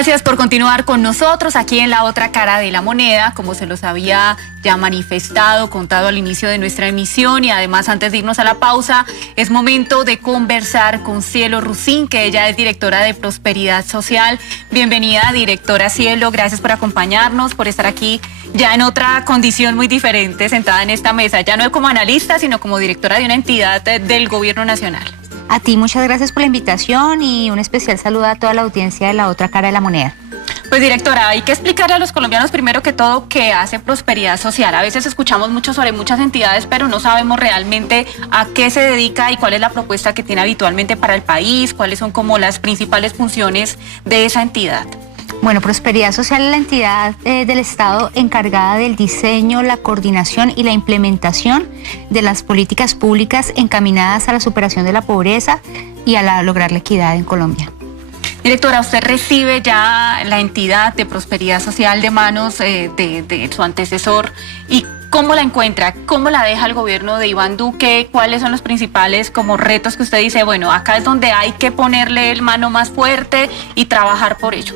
Gracias por continuar con nosotros aquí en La Otra Cara de la Moneda, como se los había ya manifestado, contado al inicio de nuestra emisión, y además antes de irnos a la pausa, es momento de conversar con Cielo Rusín, que ella es directora de Prosperidad Social. Bienvenida, directora Cielo, gracias por acompañarnos, por estar aquí ya en otra condición muy diferente, sentada en esta mesa, ya no como analista, sino como directora de una entidad del Gobierno Nacional. A ti muchas gracias por la invitación y un especial saludo a toda la audiencia de La Otra Cara de la Moneda. Pues directora, hay que explicarle a los colombianos primero que todo qué hace Prosperidad Social. A veces escuchamos mucho sobre muchas entidades, pero no sabemos realmente a qué se dedica y cuál es la propuesta que tiene habitualmente para el país, cuáles son como las principales funciones de esa entidad. Bueno, Prosperidad Social es la entidad del Estado encargada del diseño, la coordinación y la implementación de las políticas públicas encaminadas a la superación de la pobreza y a lograr la equidad en Colombia. Directora, usted recibe ya la entidad de Prosperidad Social de manos de su antecesor, y ¿cómo la encuentra? ¿Cómo la deja el gobierno de Iván Duque? ¿Cuáles son los principales como retos que usted dice, bueno, acá es donde hay que ponerle el mano más fuerte y trabajar por ello?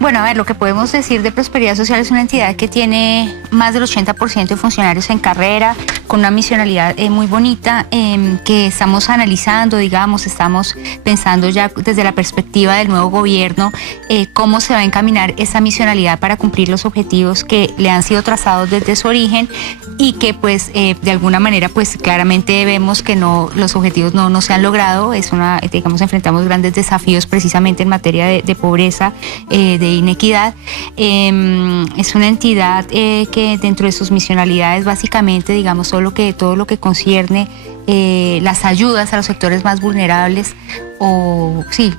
Bueno, a ver, lo que podemos decir de Prosperidad Social es una entidad que tiene más del 80% de funcionarios en carrera, con una misionalidad muy bonita, que estamos analizando, digamos, estamos pensando ya desde la perspectiva del nuevo gobierno, cómo se va a encaminar esa misionalidad para cumplir los objetivos que le han sido trazados desde su origen, y que pues de alguna manera pues claramente vemos que los objetivos no se han logrado. Digamos, enfrentamos grandes desafíos precisamente en materia de pobreza, de inequidad. Es una entidad que dentro de sus misionalidades básicamente, digamos, todo lo que concierne las ayudas a los sectores más vulnerables, o sí,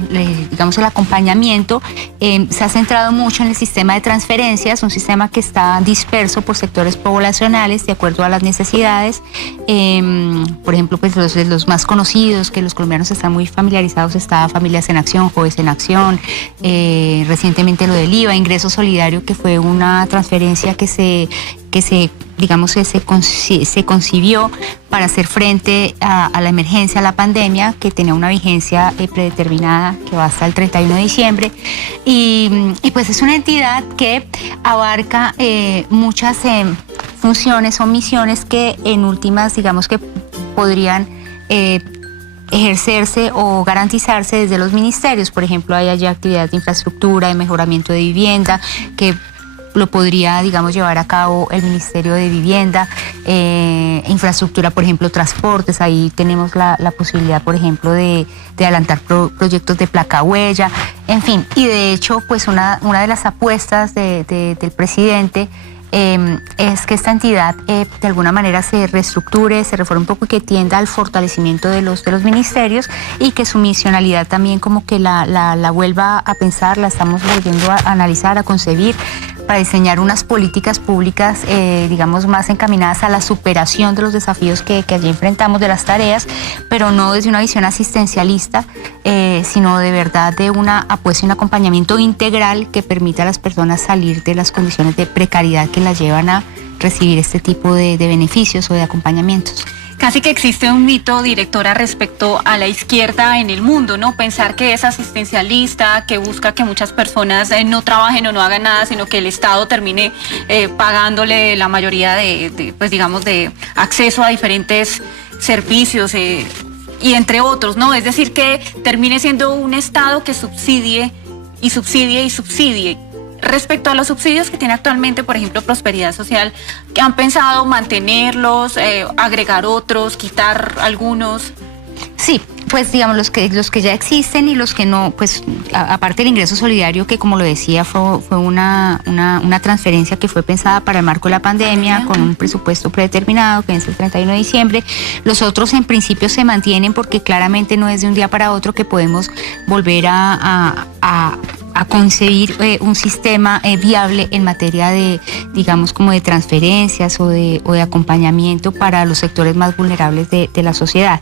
digamos el acompañamiento, se ha centrado mucho en el sistema de transferencias, un sistema que está disperso por sectores poblacionales de acuerdo a las necesidades. Por ejemplo, pues los más conocidos, que los colombianos están muy familiarizados, está Familias en Acción, Jóvenes en Acción, recientemente lo del IVA, Ingreso Solidario, que fue una transferencia que se concibió para hacer frente a la emergencia, a la pandemia, que tenía una vigencia predeterminada que va hasta el 31 de diciembre. Y pues es una entidad que abarca muchas funciones o misiones que en últimas, digamos, que podrían ejercerse o garantizarse desde los ministerios. Por ejemplo, hay allí actividades de infraestructura, de mejoramiento de vivienda, que lo podría, digamos, llevar a cabo el Ministerio de Vivienda, infraestructura, por ejemplo, transportes. Ahí tenemos la posibilidad, por ejemplo, de adelantar proyectos de placa huella, en fin. Y de hecho, pues una de las apuestas del presidente es que esta entidad de alguna manera se reestructure, se reforme un poco y que tienda al fortalecimiento de los ministerios, y que su misionalidad también como que la vuelva a pensar, la estamos volviendo a analizar, a concebir, para diseñar unas políticas públicas, digamos, más encaminadas a la superación de los desafíos que allí enfrentamos, de las tareas, pero no desde una visión asistencialista, sino de verdad de una apuesta y un acompañamiento integral que permita a las personas salir de las condiciones de precariedad que las llevan a recibir este tipo de beneficios o de acompañamientos. Casi que existe un mito, directora, respecto a la izquierda en el mundo, ¿no? Pensar que es asistencialista, que busca que muchas personas no trabajen o no hagan nada, sino que el Estado termine pagándole la mayoría pues digamos, de acceso a diferentes servicios y entre otros, ¿no? Es decir, que termine siendo un Estado que subsidie y subsidie y subsidie. Respecto a los subsidios que tiene actualmente, por ejemplo, Prosperidad Social, ¿que han pensado mantenerlos, agregar otros, quitar algunos? Sí, pues digamos los que ya existen y los que no, pues aparte del ingreso solidario, que como lo decía fue una transferencia que fue pensada para el marco de la pandemia, con un presupuesto predeterminado que vence el 31 de diciembre. Los otros en principio se mantienen, porque claramente no es de un día para otro que podemos volver a concebir un sistema viable en materia de, digamos, como de transferencias o de acompañamiento para los sectores más vulnerables de la sociedad.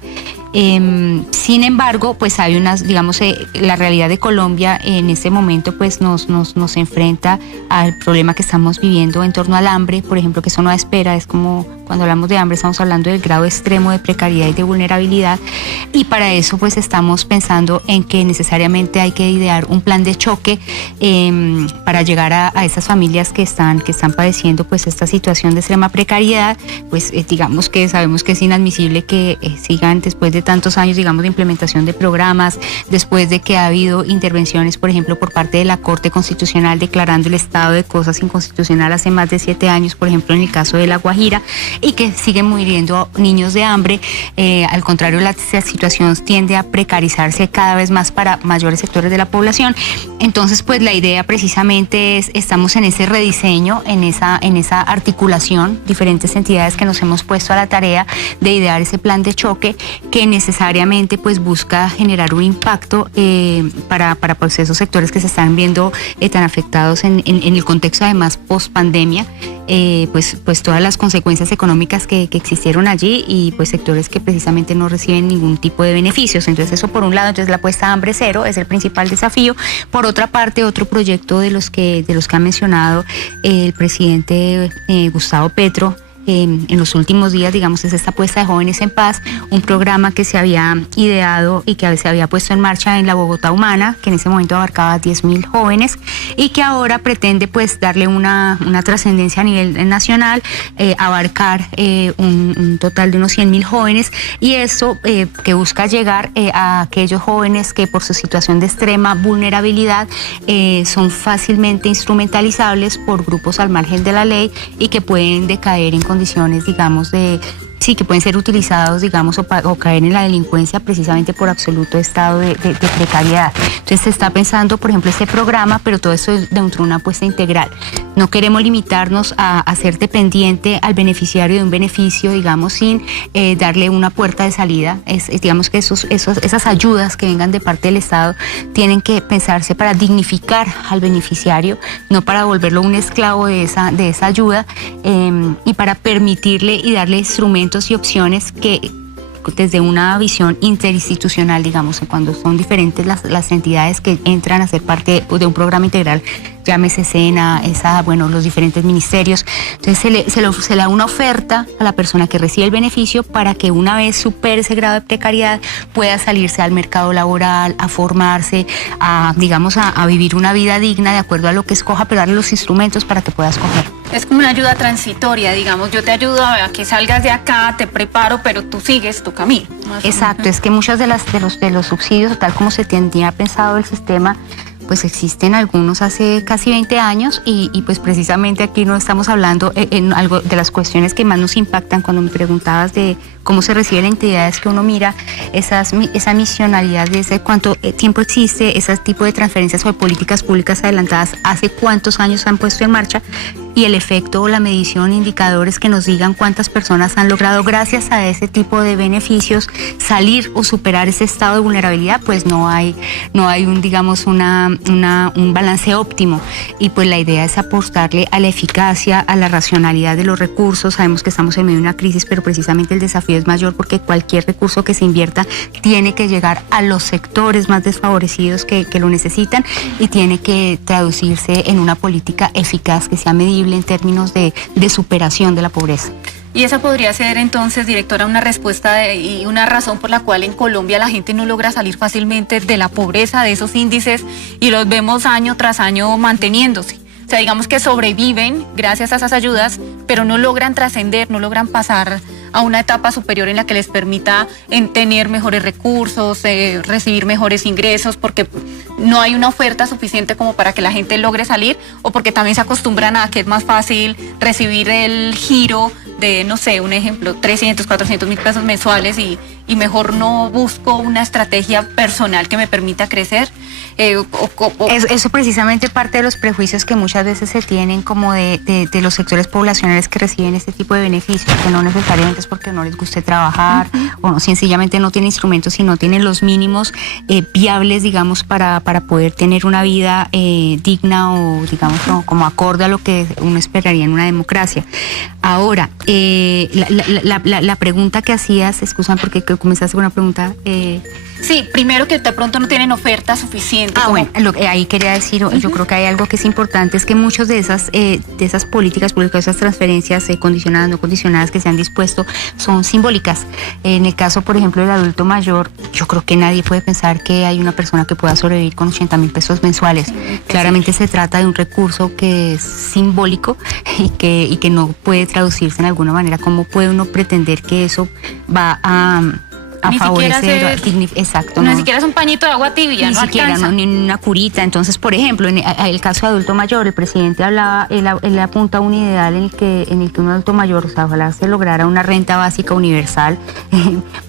Sin embargo, pues hay digamos, la realidad de Colombia en este momento pues nos enfrenta al problema que estamos viviendo en torno al hambre, por ejemplo, que eso no da espera, es como Cuando hablamos de hambre estamos hablando del grado extremo de precariedad y de vulnerabilidad, y para eso pues estamos pensando en que necesariamente hay que idear un plan de choque para llegar a esas familias que están padeciendo pues esta situación de extrema precariedad. Pues digamos que sabemos que es inadmisible que sigan después de tantos años, digamos, de implementación de programas, después de que ha habido intervenciones, por ejemplo, por parte de la Corte Constitucional declarando el estado de cosas inconstitucional hace más de 7 años, por ejemplo, en el caso de La Guajira, y que siguen muriendo niños de hambre. Al contrario, la situación tiende a precarizarse cada vez más para mayores sectores de la población. Entonces, pues la idea precisamente es, estamos en ese rediseño, en esa articulación, diferentes entidades que nos hemos puesto a la tarea de idear ese plan de choque que necesariamente pues busca generar un impacto para pues, esos sectores que se están viendo tan afectados en el contexto además post pandemia, pues todas las consecuencias económicas que existieron allí, y pues sectores que precisamente no reciben ningún tipo de beneficios. Entonces eso por un lado, entonces la apuesta a hambre cero es el principal desafío. Por otra parte, otro proyecto de los que ha mencionado el presidente Gustavo Petro en los últimos días, digamos, es esta apuesta de Jóvenes en Paz, un programa que se había ideado y que se había puesto en marcha en la Bogotá Humana, que en ese momento abarcaba 10.000 jóvenes y que ahora pretende pues darle una trascendencia a nivel nacional, abarcar un total de unos 100.000 jóvenes, y eso que busca llegar a aquellos jóvenes que por su situación de extrema vulnerabilidad son fácilmente instrumentalizables por grupos al margen de la ley y que pueden decaer en condiciones, digamos, sí, que pueden ser utilizados, digamos, o caer en la delincuencia precisamente por absoluto estado de precariedad. Entonces se está pensando, por ejemplo, este programa, pero todo eso es dentro de una apuesta integral. No queremos limitarnos a ser dependiente al beneficiario de un beneficio, digamos, sin darle una puerta de salida. Digamos que esas ayudas que vengan de parte del Estado tienen que pensarse para dignificar al beneficiario, no para volverlo un esclavo de esa ayuda, y para permitirle y darle instrumentos y opciones que desde una visión interinstitucional, digamos, cuando son diferentes las entidades que entran a ser parte de un programa integral, llámese SENA, los diferentes ministerios. Entonces se le da una oferta a la persona que recibe el beneficio para que una vez supere ese grado de precariedad pueda salirse al mercado laboral, a formarse, a vivir una vida digna de acuerdo a lo que escoja, pero darle los instrumentos para que pueda escoger. Es como una ayuda transitoria, digamos, yo te ayudo a que salgas de acá, te preparo, pero tú sigues tu camino. Exacto, es que muchos de los subsidios, tal como se tenía pensado el sistema, pues existen algunos hace casi 20 años y pues precisamente aquí no estamos hablando en algo de las cuestiones que más nos impactan cuando me preguntabas de cómo se reciben las entidades que uno mira, esa misionalidad de ese cuánto tiempo existe, ese tipo de transferencias o de políticas públicas adelantadas, hace cuántos años se han puesto en marcha, y el efecto o la medición, indicadores que nos digan cuántas personas han logrado gracias a ese tipo de beneficios salir o superar ese estado de vulnerabilidad, pues no hay un balance óptimo, y pues la idea es apostarle a la eficacia, a la racionalidad de los recursos. Sabemos que estamos en medio de una crisis, pero precisamente el desafío es mayor porque cualquier recurso que se invierta tiene que llegar a los sectores más desfavorecidos que lo necesitan, y tiene que traducirse en una política eficaz que sea medible en términos de superación de la pobreza. Y esa podría ser entonces, directora, una respuesta y una razón por la cual en Colombia la gente no logra salir fácilmente de la pobreza, de esos índices, y los vemos año tras año manteniéndose. O sea, digamos que sobreviven gracias a esas ayudas, pero no logran trascender, no logran pasar a una etapa superior en la que les permita tener mejores recursos, recibir mejores ingresos, porque no hay una oferta suficiente como para que la gente logre salir, o porque también se acostumbran a que es más fácil recibir el giro de, no sé, un ejemplo, 300, 400 mil pesos mensuales y mejor no busco una estrategia personal que me permita crecer. Eso precisamente parte de los prejuicios que muchas veces se tienen como de los sectores poblacionales que reciben este tipo de beneficios, que no necesariamente es porque no les guste trabajar, o no, sencillamente no tienen instrumentos y no tienen los mínimos viables, digamos, para poder tener una vida digna o, digamos, como acorde a lo que uno esperaría en una democracia. Ahora, la pregunta que hacías, excusa porque comenzaste con una pregunta. Sí, primero que de pronto no tienen oferta suficiente presidente. Bueno, ahí quería decir, yo creo que hay algo que es importante, es que muchas de esas políticas públicas, esas transferencias condicionadas, no condicionadas que se han dispuesto, son simbólicas. En el caso, por ejemplo, del adulto mayor, yo creo que nadie puede pensar que hay una persona que pueda sobrevivir con 80,000 pesos mensuales. Sí, claramente se trata de un recurso que es simbólico y que no puede traducirse en alguna manera. ¿Cómo puede uno pretender que eso va a favorecer? Exacto. Ni siquiera es un pañito de agua tibia, ni no siquiera, alcanza. ni una curita. Entonces, por ejemplo, en el caso de adulto mayor, el presidente hablaba, él apunta a un ideal en el que un adulto mayor, o sea, ojalá se lograra una renta básica universal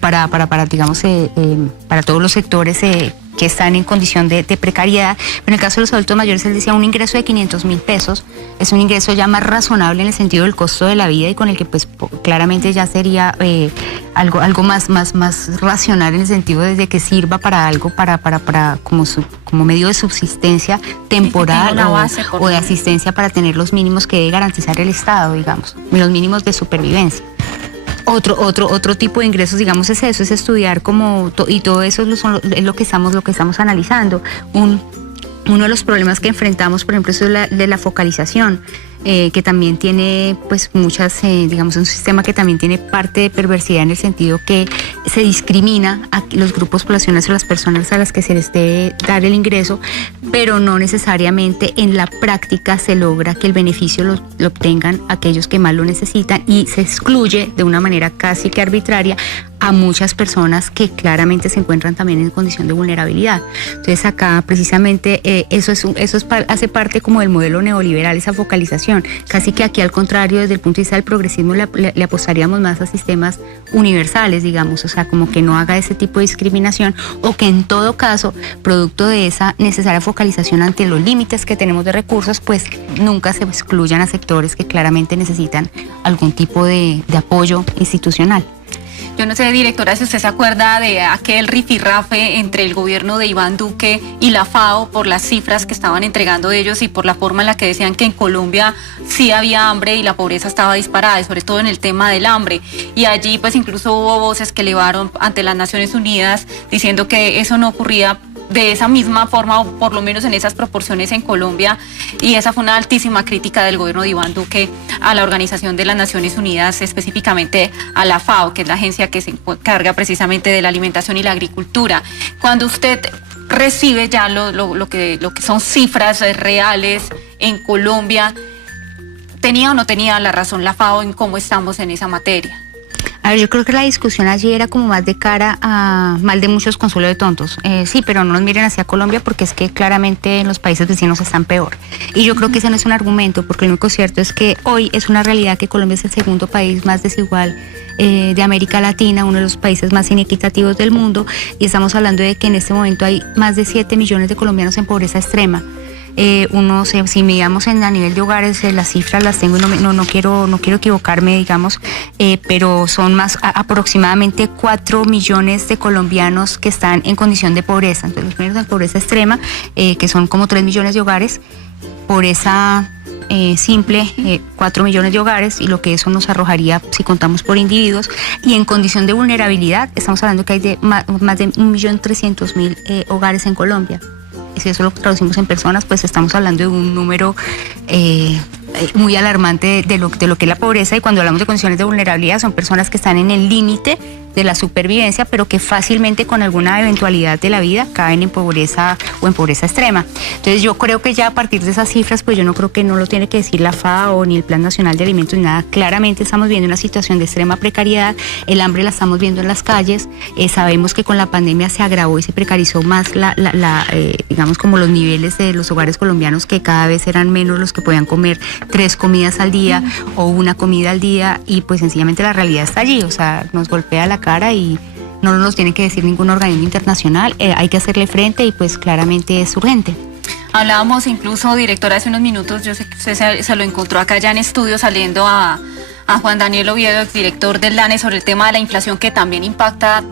para digamos, para todos los sectores que están en condición de precariedad. Pero en el caso de los adultos mayores, él decía un ingreso de 500,000 pesos, es un ingreso ya más razonable en el sentido del costo de la vida y con el que pues claramente ya sería algo más racional en el sentido de que sirva para algo, para como medio de subsistencia temporal o de asistencia para tener los mínimos que debe garantizar el Estado, digamos, los mínimos de supervivencia. Otro tipo de ingresos, digamos, es eso, es estudiar y todo eso es lo que estamos analizando. Uno de los problemas que enfrentamos, por ejemplo, es de la focalización, que también tiene pues muchas, digamos, un sistema que también tiene parte de perversidad en el sentido que se discrimina a los grupos poblacionales o las personas a las que se les debe dar el ingreso, pero no necesariamente en la práctica se logra que el beneficio lo obtengan aquellos que más lo necesitan y se excluye de una manera casi que arbitraria a muchas personas que claramente se encuentran también en condición de vulnerabilidad. Entonces acá precisamente hace parte como del modelo neoliberal, esa focalización. Casi que aquí al contrario, desde el punto de vista del progresismo le apostaríamos más a sistemas universales, digamos, o sea, como que no haga ese tipo de discriminación o que en todo caso, producto de esa necesaria focalización ante los límites que tenemos de recursos, pues nunca se excluyan a sectores que claramente necesitan algún tipo de apoyo institucional. Yo no sé, directora, si usted se acuerda de aquel rifirrafe entre el gobierno de Iván Duque y la FAO por las cifras que estaban entregando ellos y por la forma en la que decían que en Colombia sí había hambre y la pobreza estaba disparada, y sobre todo en el tema del hambre. Y allí pues incluso hubo voces que elevaron ante las Naciones Unidas diciendo que eso no ocurría de esa misma forma, o por lo menos en esas proporciones en Colombia, y esa fue una altísima crítica del gobierno de Iván Duque a la Organización de las Naciones Unidas, específicamente a la FAO, que es la agencia que se encarga precisamente de la alimentación y la agricultura. Cuando usted recibe ya lo que son cifras reales en Colombia, ¿tenía o no tenía la razón la FAO en cómo estamos en esa materia? A ver, yo creo que la discusión allí era como más de cara a mal de muchos consuelo de tontos. Sí, pero no nos miren hacia Colombia porque es que claramente los países vecinos están peor. Y yo creo que ese no es un argumento, porque lo único cierto es que hoy es una realidad que Colombia es el segundo país más desigual de América Latina, uno de los países más inequitativos del mundo, y estamos hablando de que en este momento hay más de 7 millones de colombianos en pobreza extrema. Si miramos a nivel de hogares, las cifras las tengo y no quiero equivocarme, digamos, pero son más aproximadamente 4 millones de colombianos que están en condición de pobreza. Entonces los primeros en pobreza extrema, que son como 3 millones de hogares, pobreza simple, 4 millones de hogares, y lo que eso nos arrojaría si contamos por individuos, y en condición de vulnerabilidad estamos hablando que hay más de 1.300.000 hogares en Colombia. Si eso lo traducimos en personas, pues estamos hablando de un número muy alarmante de lo que es la pobreza, y cuando hablamos de condiciones de vulnerabilidad son personas que están en el límite de la supervivencia, pero que fácilmente con alguna eventualidad de la vida caen en pobreza o en pobreza extrema. Entonces yo creo que ya a partir de esas cifras, pues yo no creo que no lo tiene que decir la FAO ni el Plan Nacional de Alimentos ni nada. Claramente estamos viendo una situación de extrema precariedad, el hambre la estamos viendo en las calles, sabemos que con la pandemia se agravó y se precarizó más digamos como los niveles de los hogares colombianos, que cada vez eran menos los que podían comer 3 comidas al día o una comida al día, y pues sencillamente la realidad está allí, o sea, nos golpea la cara y no nos tiene que decir ningún organismo internacional, hay que hacerle frente y pues claramente es urgente. Hablábamos incluso, directora, hace unos minutos, yo sé que usted se lo encontró acá ya en estudio saliendo a Juan Daniel Oviedo, exdirector del DANE, sobre el tema de la inflación, que también impacta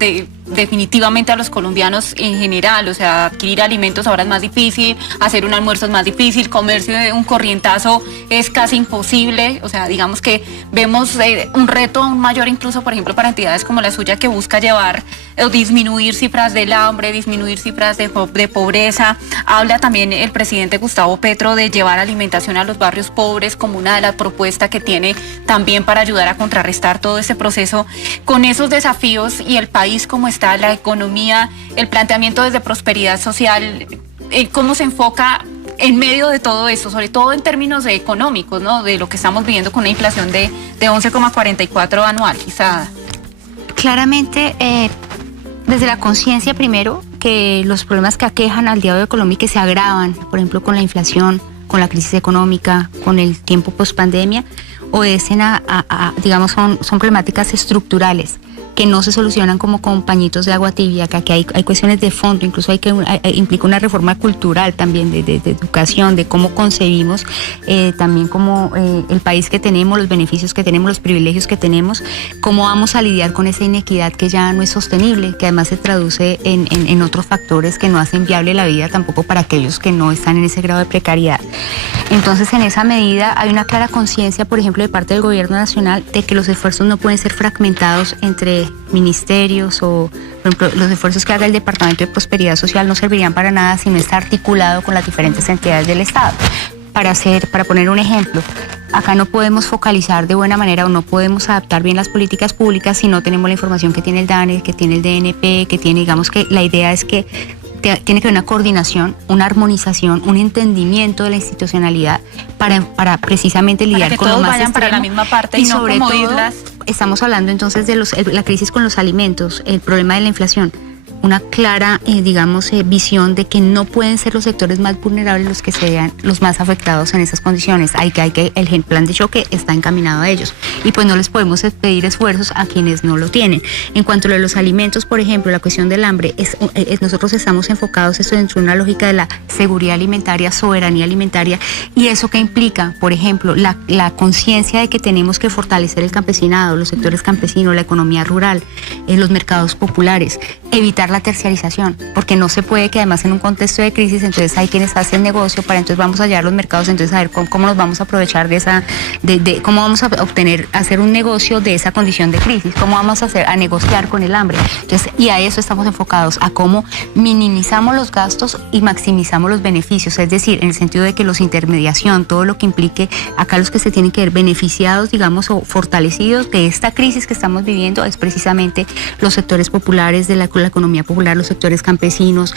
definitivamente a los colombianos en general, o sea, adquirir alimentos ahora es más difícil, hacer un almuerzo es más difícil, comerse un corrientazo es casi imposible, o sea, digamos que vemos un reto aún mayor incluso, por ejemplo, para entidades como la suya que busca llevar o disminuir cifras del hambre, disminuir cifras de pobreza. Habla también el presidente Gustavo Petro de llevar alimentación a los barrios pobres como una de las propuestas que tiene también para ayudar a contrarrestar todo ese proceso. Con esos desafíos y el país como está, la economía, el planteamiento desde prosperidad social, ¿cómo se enfoca en medio de todo eso, sobre todo en términos económicos, ¿no? De lo que estamos viviendo con una inflación de 11,44 anualizada? Claramente, desde la conciencia primero, que los problemas que aquejan al diálogo de Colombia y que se agravan, por ejemplo, con la inflación, con la crisis económica, con el tiempo post-pandemia, obedecen digamos, son problemáticas estructurales que no se solucionan como con pañitos de agua tibia, que aquí hay cuestiones de fondo, incluso implica una reforma cultural también de educación, de cómo concebimos también como el país que tenemos, los beneficios que tenemos, los privilegios que tenemos, cómo vamos a lidiar con esa inequidad que ya no es sostenible, que además se traduce en otros factores que no hacen viable la vida tampoco para aquellos que no están en ese grado de precariedad. Entonces, en esa medida hay una clara conciencia, por ejemplo, de parte del gobierno nacional de que los esfuerzos no pueden ser fragmentados entre ministerios o, por ejemplo, los esfuerzos que haga el Departamento de Prosperidad Social no servirían para nada si no está articulado con las diferentes entidades del Estado. Para poner un ejemplo, acá no podemos focalizar de buena manera o no podemos adaptar bien las políticas públicas si no tenemos la información que tiene el DANE, que tiene el DNP, que tiene, digamos que la idea es que tiene que haber una coordinación, una armonización, un entendimiento de la institucionalidad para precisamente lidiar con lo más extremo. Para la misma parte y no sobre todo estamos hablando entonces de la crisis con los alimentos, el problema de la inflación. Una clara, digamos, visión de que no pueden ser los sectores más vulnerables los que sean los más afectados en esas condiciones. El plan de choque está encaminado a ellos y pues no les podemos pedir esfuerzos a quienes no lo tienen. En cuanto a lo de los alimentos, por ejemplo, la cuestión del hambre, nosotros estamos enfocados esto dentro de una lógica de la seguridad alimentaria, soberanía alimentaria, y eso que implica, por ejemplo, la conciencia de que tenemos que fortalecer el campesinado, los sectores campesinos, la economía rural, los mercados populares, evitar la terciarización, porque no se puede que además en un contexto de crisis, entonces hay quienes hacen negocio para entonces vamos a llevar los mercados, entonces a ver cómo nos vamos a aprovechar de cómo vamos a hacer un negocio de esa condición de crisis, cómo vamos a negociar con el hambre. Entonces, y a eso estamos enfocados, a cómo minimizamos los gastos y maximizamos los beneficios, es decir, en el sentido de que los intermediación, todo lo que implique acá los que se tienen que ver beneficiados, digamos, o fortalecidos de esta crisis que estamos viviendo es precisamente los sectores populares de la economía popular, los sectores campesinos,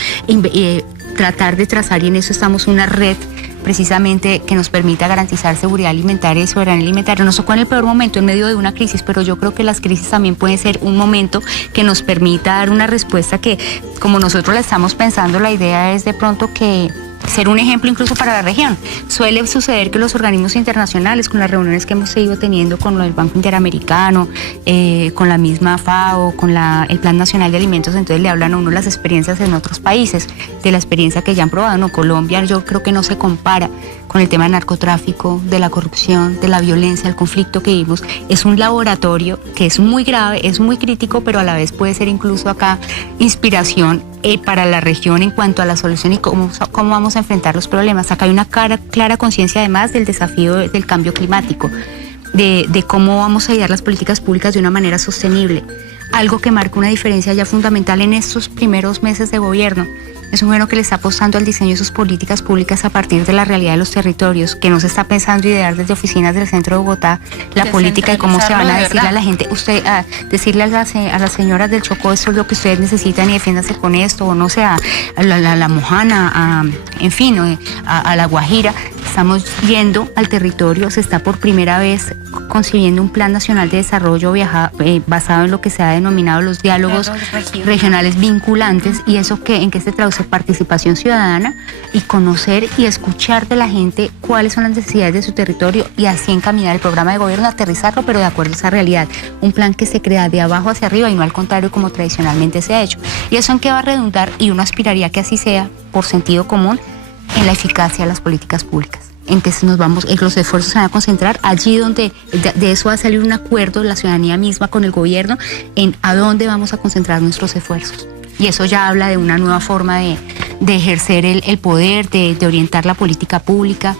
tratar de trazar, y en eso estamos una red precisamente que nos permita garantizar seguridad alimentaria y soberanía alimentaria. Nos tocó en el peor momento, en medio de una crisis, pero yo creo que las crisis también pueden ser un momento que nos permita dar una respuesta que, como nosotros la estamos pensando, la idea es de pronto que ser un ejemplo incluso para la región. Suele suceder que los organismos internacionales, con las reuniones que hemos seguido teniendo con el Banco Interamericano, con la misma FAO, con el Plan Nacional de Alimentos, entonces le hablan a uno las experiencias en otros países, de la experiencia que ya han probado. No, Colombia yo creo que no se compara con el tema del narcotráfico, de la corrupción, de la violencia, el conflicto que vivimos. Es un laboratorio que es muy grave, es muy crítico, pero a la vez puede ser incluso acá inspiración para la región en cuanto a la solución y cómo vamos a enfrentar los problemas. Acá hay una clara conciencia además del desafío del cambio climático, de cómo vamos a guiar las políticas públicas de una manera sostenible. Algo que marca una diferencia ya fundamental en estos primeros meses de gobierno. Es un gobierno que le está apostando al diseño de sus políticas públicas a partir de la realidad de los territorios, que no se está pensando idear desde oficinas del centro de Bogotá la política y cómo se van a decirle a la gente, decirle a las señoras del Chocó, esto es lo que ustedes necesitan y defiéndase con esto, o no sé, a la Mojana, en fin, a la Guajira. Estamos yendo al territorio, se está por primera vez concibiendo un plan nacional de desarrollo basado en lo que se ha denominado los diálogos regionales vinculantes, y eso en qué se traduce: participación ciudadana y conocer y escuchar de la gente cuáles son las necesidades de su territorio y así encaminar el programa de gobierno, aterrizarlo, pero de acuerdo a esa realidad. Un plan que se crea de abajo hacia arriba y no al contrario como tradicionalmente se ha hecho. ¿Y eso en qué va a redundar? Y uno aspiraría que así sea, por sentido común, en la eficacia de las políticas públicas, Entonces los esfuerzos se van a concentrar allí donde de eso va a salir un acuerdo de la ciudadanía misma con el gobierno en a dónde vamos a concentrar nuestros esfuerzos. Y eso ya habla de una nueva forma de ejercer el poder, de orientar la política pública.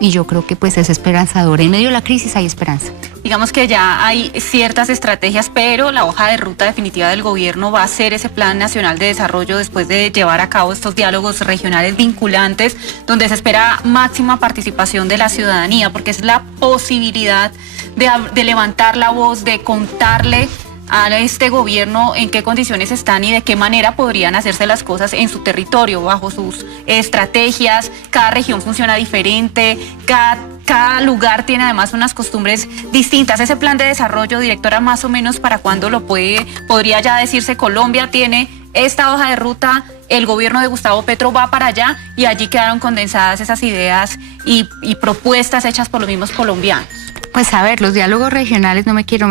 Y yo creo que pues es esperanzador. En medio de la crisis hay esperanza. Digamos que ya hay ciertas estrategias, pero la hoja de ruta definitiva del gobierno va a ser ese Plan Nacional de Desarrollo después de llevar a cabo estos diálogos regionales vinculantes, donde se espera máxima participación de la ciudadanía, porque es la posibilidad de levantar la voz, de contarle a este gobierno en qué condiciones están y de qué manera podrían hacerse las cosas en su territorio, bajo sus estrategias. Cada región funciona diferente, cada lugar tiene además unas costumbres distintas. Ese plan de desarrollo, directora, más o menos para cuándo podría ya decirse Colombia tiene esta hoja de ruta, el gobierno de Gustavo Petro va para allá y allí quedaron condensadas esas ideas y propuestas hechas por los mismos colombianos? Pues a ver, los diálogos regionales no me quiero